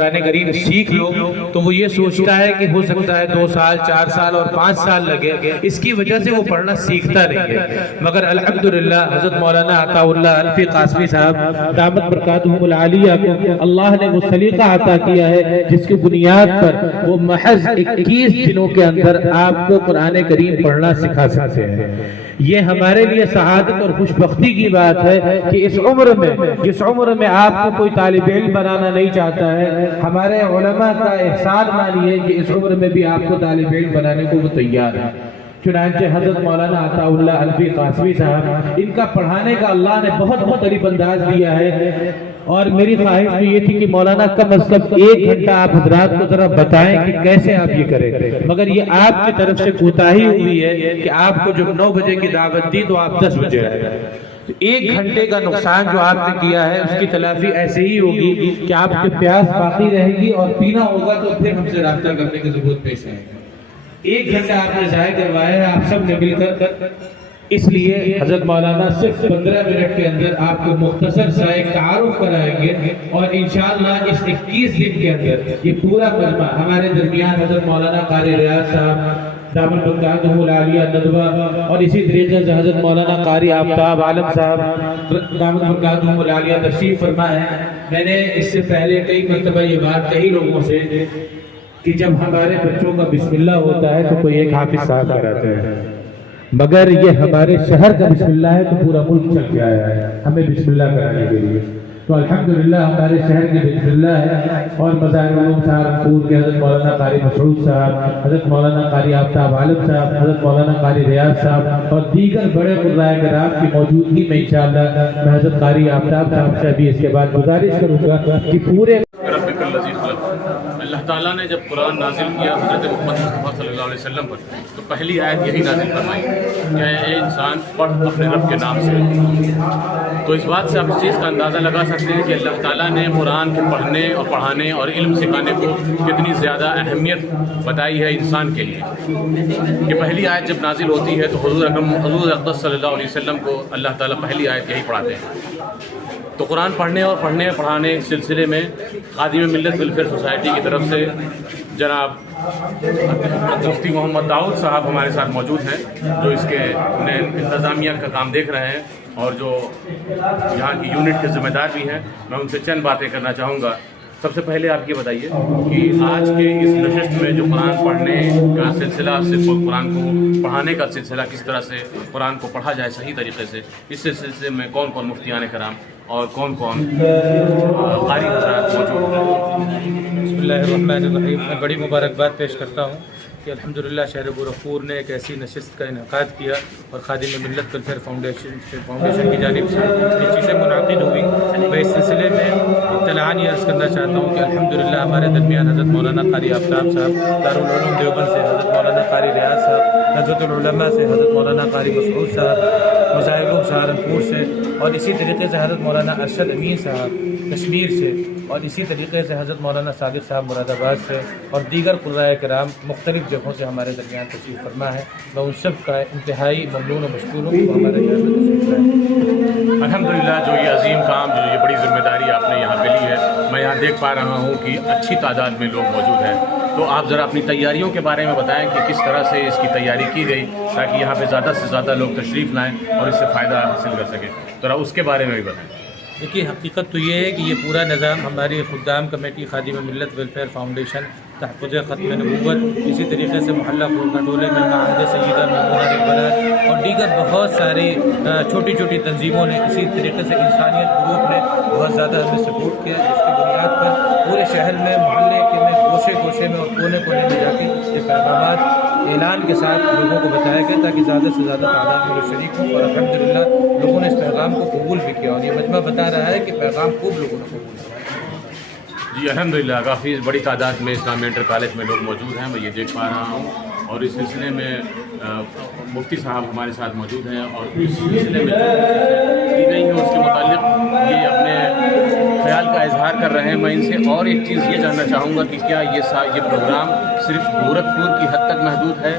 قرآن کریم سیکھ لو تو وہ یہ سوچتا ہے کہ ہو سکتا ہے 2 سال 4 سال اور 5 سال لگے، اس کی وجہ سے وہ پڑھنا سیکھتا نہیں ہے۔ مگر الحمدللہ حضرت مولانا عطا اللہ الفی قاسمی صاحب دامت برکاتہم العالیہ کو اللہ نے وہ سلیقہ عطا کیا ہے جس کی بنیاد پر وہ محض 21 دنوں کے اندر آپ کو قرآن کریم پڑھنا سکھا سکتے ہیں۔ یہ ہمارے لیے سعادت اور خوشبختی کی بات ہے کہ جس عمر میں آپ کو کوئی طالب علم بنانا نہیں چاہتا ہے، ہمارے علماء کا احسان مانیے کہ اس عمر میں بھی آپ کو طالب علم بنانے کو وہ تیار ہے۔ چنانچہ حضرت مولانا عطا اللہ الفی قاسمی صاحب، ان کا پڑھانے کا اللہ نے بہت مختلف انداز دیا ہے، اور میری خواہش تو یہ تھی کہ مولانا کم از کم 1 گھنٹہ آپ حضرات کو ذرا بتائیں کہ کیسے آپ یہ کریں، مگر یہ آپ کی طرف سے کوتاہی ہوئی ہے کہ آپ کو جب 9 بجے کی دعوت دی تو آپ 10 بجے آئے۔ 1 گھنٹے کا نقصان جو آپ نے کیا ہے اس کی تلافی ایسے ہی ہوگی کہ آپ کے پیاس باقی رہے گی، اور پینا ہوگا تو پھر ہم سے رابطہ کرنے کی ضرورت پیش آئے گی۔ 1 گھنٹہ آپ نے ضائع کروایا ہے آپ سب نے مل کر، اس لیے حضرت مولانا صرف 15 منٹ کے اندر آپ کو مختصر سا ایک تعارف کرائیں گے، اور انشاءاللہ اس 21 دن کے اندر یہ پورا مجمع ہمارے درمیان حضرت مولانا قاری ریاض صاحب دامت برکاتہم العالیہ ندوہ، اور اسی طریقے سے حضرت مولانا قاری آفتاب عالم صاحب دامت برکاتہم العالیہ تشریف فرما ہے۔ میں نے اس سے پہلے کئی مرتبہ یہ بات کہی لوگوں سے کہ جب ہمارے بچوں کا بسم اللہ ہوتا ہے تو کوئی ایک حافظ صاحب کراتے ہیں، مگر یہ ہمارے شہر کا بسم اللہ ہے تو پورا ملک چل کے آیا ہے ہمیں بسم اللہ کرانے کے لیے۔ تو الحمدللہ ہمارے شہر کے بسم اللہ ہے، اور مظاہر علوم سہارنپور کے حضرت مولانا قاری مسعود صاحب، حضرت مولانا قاری آفتاب عالم صاحب، حضرت مولانا قاری ریاض صاحب اور دیگر بڑے قرآء کرام کی موجودگی میں انشاءاللہ میں حضرت قاری آفتاب صاحب سے بھی اس کے بعد گزارش کروں گا کہ پورے اللہ تعالیٰ نے جب قرآن نازل کیا حضرت محمد مصطفیٰ صلی اللہ علیہ وسلم پر تو پہلی آیت یہی نازل فرمائی کہ اے انسان پڑھ اپنے رب کے نام سے۔ تو اس بات سے آپ اس چیز کا اندازہ لگا سکتے ہیں کہ اللہ تعالیٰ نے قرآن کے پڑھنے اور پڑھانے اور علم سکھانے کو کتنی زیادہ اہمیت بتائی ہے انسان کے لیے، کہ پہلی آیت جب نازل ہوتی ہے تو حضور اقدس صلی اللہ علیہ وسلم کو اللہ تعالیٰ پہلی آیت یہی پڑھاتے ہیں۔ تو قرآن پڑھنے اور پڑھانے کے سلسلے میں خادم ملت ویلفیئر سوسائٹی کی طرف سے جناب مفتی محمد داؤد صاحب ہمارے ساتھ موجود ہیں، جو اس کے انتظامیہ کا کام دیکھ رہے ہیں اور جو یہاں کی یونٹ کے ذمہ دار بھی ہیں۔ میں ان سے چند باتیں کرنا چاہوں گا۔ سب سے پہلے آپ یہ بتائیے کہ آج کے اس نشست میں جو قرآن پڑھنے کا سلسلہ، صرف قرآن کو پڑھانے کا سلسلہ، کس طرح سے قرآن کو پڑھا جائے صحیح طریقے سے، اس سلسلے میں کون کون مفتیان کرام اور کون کون قاری حضرات موجود ہیں؟ بسم اللہ الرحمن الرحیم۔ میں بڑی مبارکباد پیش کرتا ہوں کہ الحمدللہ شہر گورکھپور نے ایک ایسی نشست کا انعقاد کیا اور خادم ملت ویلفیئر فاؤنڈیشن کی جانب سے یہ چیزیں منعقد ہوئی۔ میں اس سلسلے میں اطلاعاً یہ عرض کرنا چاہتا ہوں کہ الحمدللہ ہمارے درمیان حضرت مولانا قاری آفتاب صاحب دارالعلوم دیوبند سے، حضرت مولانا قاری ریاض صاحب نظرۃ العلماء سے، حضرت مولانا قاری مسعود صاحب مظاہر علوم سہارنپور سے، اور اسی طریقے سے حضرت مولانا ارشد امین صاحب کشمیر سے، اور اسی طریقے سے حضرت مولانا صادق صاحب مراد آباد سے، اور دیگر قرآء کرام مختلف جگہوں سے ہمارے درمیان تشریف فرما ہے۔ میں ان سب کا انتہائی ممنون و مشکور ہوں کہ ہمارے یہاں میں تشریف لائے۔ الحمدللہ جو یہ عظیم کام، جو یہ بڑی ذمہ داری آپ نے یہاں پہ لی ہے، میں یہاں دیکھ پا رہا ہوں کہ اچھی تعداد میں لوگ موجود ہیں۔ تو آپ ذرا اپنی تیاریوں کے بارے میں بتائیں کہ کس طرح سے اس کی تیاری کی گئی تاکہ یہاں پہ زیادہ سے زیادہ لوگ تشریف لائیں اور اس سے فائدہ حاصل کر سکیں، ذرا اس کے بارے میں بھی بتائیں۔ دیکھیے، حقیقت تو یہ ہے کہ یہ پورا نظام ہماری خدام کمیٹی خادم ملت ویلفیئر فاؤنڈیشن تحفظ ختم نبوت، اسی طریقے سے محلہ پورکھٹولے میں معاہد سیدہ میمونہ ربلات اور دیگر بہت ساری چھوٹی چھوٹی تنظیموں نے، اسی طریقے سے انسانیت گروپ نے بہت زیادہ ہمیں سپورٹ کیا، جس کی بنیاد پر پورے شہر میں محلے کے میں گوشے گوشے میں اور کونے کونے میں جا کے یہ پیغامات اعلان کے ساتھ لوگوں کو بتایا گیا تاکہ زیادہ سے زیادہ تعداد میں لوگ شریک ہوں، اور الحمدللہ لوگوں نے اس پیغام کو قبول بھی کیا، اور یہ مجمع بتا رہا ہے کہ پیغام خوب لوگوں نے قبول کیا۔ جی الحمدللہ کافی بڑی تعداد میں اسلامیہ انٹر کالج میں لوگ موجود ہیں، میں یہ دیکھ پا رہا ہوں، اور اس سلسلے میں مفتی صاحب ہمارے ساتھ موجود ہیں، اور اس سلسلے میں کی گئی ہیں اس کے متعلق یہ اپنے خیال کا اظہار کر رہے ہیں۔ میں ان سے اور ایک چیز یہ جاننا چاہوں گا کہ کیا یہ پروگرام صرف گورکھپور کی حد تک محدود ہے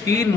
3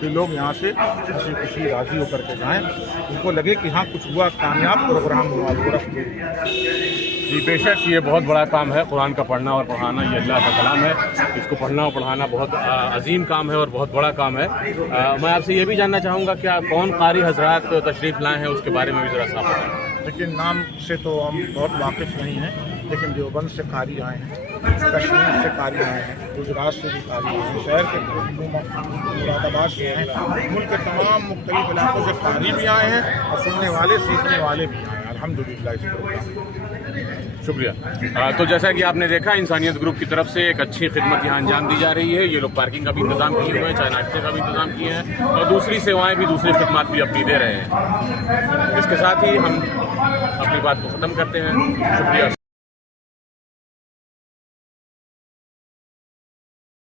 کہ لوگ یہاں سے خوشی خوشی راضی ہو کر کے جائیں، ان کو لگے کہ ہاں کچھ ہوا، کامیاب پروگرام ہوا گورکھپور۔ جی بے شک یہ بہت بڑا کام ہے، قرآن کا پڑھنا اور پڑھانا، یہ اللہ کا کلام ہے، اس کو پڑھنا اور پڑھانا بہت عظیم کام ہے اور بہت بڑا کام ہے۔ میں آپ سے یہ بھی جاننا چاہوں گا کیا کون قاری حضرات تشریف لائے ہیں، اس کے بارے میں بھی ذرا صاف بتائیں۔ لیکن نام سے تو ہم بہت واقف نہیں ہیں، لیکن دیوبند سے قاری آئے ہیں، کشمیر سے قاری آئے ہیں، گجرات سے بھی قاری آئے ہیں، شہر کے مراد آباد سے ہیں، ملک کے تمام مختلف علاقوں سے قاری بھی آئے ہیں اور سننے والے سیکھنے والے بھی آئے ہیں، الحمدللہ اس پروگرام۔ شکریہ۔ تو جیسا کہ آپ نے دیکھا انسانیت گروپ کی طرف سے ایک اچھی خدمت یہاں انجام دی جا رہی ہے، یہ لوگ پارکنگ کا بھی انتظام کیے ہوئے ہیں، چائے ناشتے کا بھی انتظام کیے ہیں اور دوسری سیوائیں بھی، دوسری خدمات بھی اپنی دے رہے ہیں۔ اس کے ساتھ ہی ہم اپنی بات کو ختم کرتے ہیں۔ شکریہ۔